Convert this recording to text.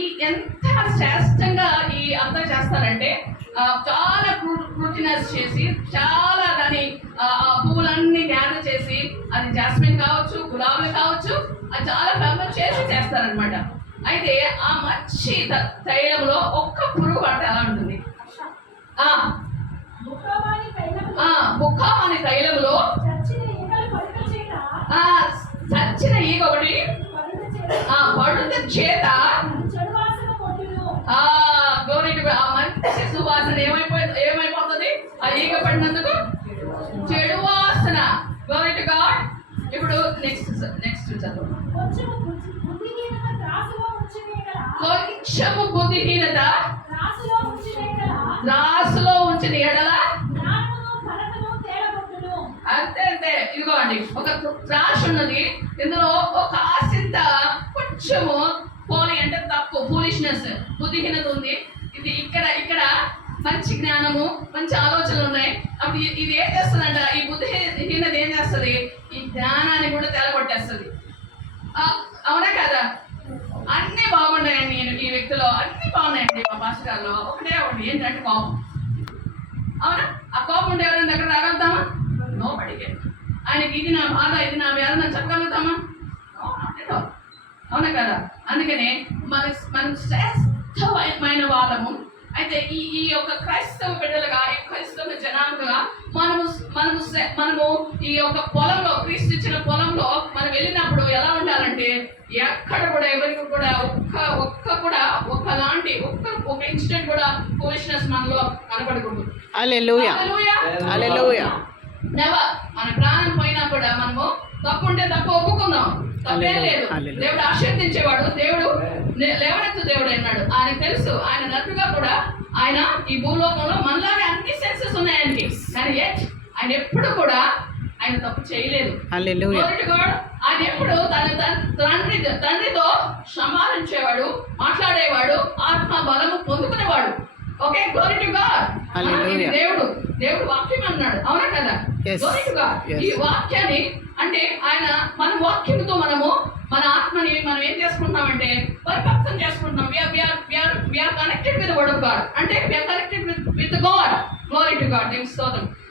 ఈ ఎంత శ్రేష్టంగా ఈ అంతా చేస్తారంటే చాలా క్రూటినెస్ చేసి చాలా దాని పువ్వులన్నీ గ్యాదర్ చేసి అది జాస్మిన్ కావచ్చు, గులాబీలు కావచ్చు, అది చాలా ఫేమస్ చేసి చేస్తారనమాట. అయితే ఆ మంచి తైలంలో ఒక్క పురుగు పడితే ఎలా ఉంటుంది? బుక్కామాని తైలంలో చచ్చిన ఈగ ఒకటి పడుత చేత ఆ మంచి సువాసన ఏమైపోతుంది? ఆ ఈగ పడినందుకు చెడు వాసన. Glory to God. ఇప్పుడు నెక్స్ట్ చదువు. కొంచెము బుద్ధిహీనత రాసులో ఉంచిన ఎడల అంతే. ఇదిగోండి, ఒక త్రాష్ ఉన్నది, ఇందులో ఒక ఆశింత కొంచెము పోలి అంటే తప్పు, ఫూలిష్నెస్, బుద్ధిహీనత ఉంది. ఇది ఇక్కడ మంచి జ్ఞానము, మంచి ఆలోచనలు ఉన్నాయి. అప్పుడు ఇది ఏం చేస్తుందంట? ఈ బుద్ధిహీనత ఏం చేస్తుంది? ఈ జ్ఞానాన్ని కూడా తెలగొట్టేస్తుంది. అవునా కదా? అన్నీ బాగున్నాయండి ఈ వ్యక్తిలో, అన్నీ బాగున్నాయండి మా పాస్టర్ గారిలో. ఒకటి ఏంటంటే కోపం. అవునా? ఆ కోపం ఉంటే ఎవరైనా దగ్గర రాగలుగుతామా? నో బడికే. ఆయనకి ఇది నా బాధ, ఇది నా వ్యాధి అని చెప్పగలుగుతామా? అవునా కదా? అందుకనే మనం శ్రేష్టమైన వాళ్ళము. అయితే ఈ యొక్క క్రైస్తవ బిడ్డలుగా, ఈ క్రైస్తవ జనాలుగా మనము ఈ యొక్క పొలంలో, క్రీస్తు ఇచ్చిన పొలంలో మనం వెళ్ళినప్పుడు ఎలా ఉండాలంటే, ఎక్కడ కూడా ఎవరికి కూడా ఒక ఇన్సిడెంట్ కూడా ఫూలిష్నెస్ మనలో కనపడకూడదు. హల్లెలూయా, హల్లెలూయా. నెవర్. మన ప్రాణం పోయినా కూడా మనము తప్పు ఉంటే తప్పు ఒప్పుకుందాం, తప్పే లేదు. దేవుడు ఆశీర్వదించేవాడు, దేవుడు లేవనెత్తు దేవుడు అన్నాడు. ఆయన తెలుసు, ఆయన నటుగా కూడా ఆయన ఈ భూలోకంలో మనలాగే అన్ని సెన్సెస్ ఉన్నాయండి, కానీ ఆయన ఎప్పుడు కూడా ఆయన తప్పు చేయలేదు. ఆయన ఎప్పుడు తండ్రితో సంభాషించేవాడు, మాట్లాడేవాడు, ఆత్మ బలము పొందుకునేవాడు. Okay, glory to God. దేవుడు వాక్యం అన్నాడు, అవునా కదా? Glory to God. ఈ వాక్యాన్ని అంటే ఆయన మన వాక్యంతో మన ఆత్మని మనం ఏం చేసుకుంటున్నామంటే పరిపక్తం చేసుకుంటున్నాం. we are connected with the word of God. అంటే we are connected with God. Glory to God. దేవుని స్తోత్రం.